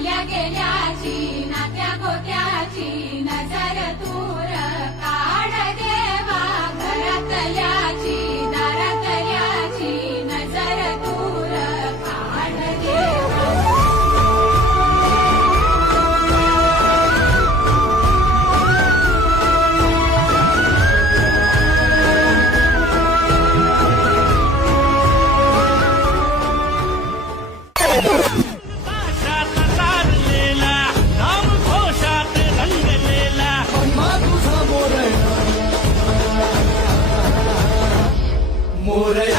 आल्या गेल्याची नात्या गोत्याची नजर दूर काढ देवा घरातल्याची दारातल्याची नजर दूर काढ देवा आकाशात तारलेला नामघोषात रंगलेला मोरया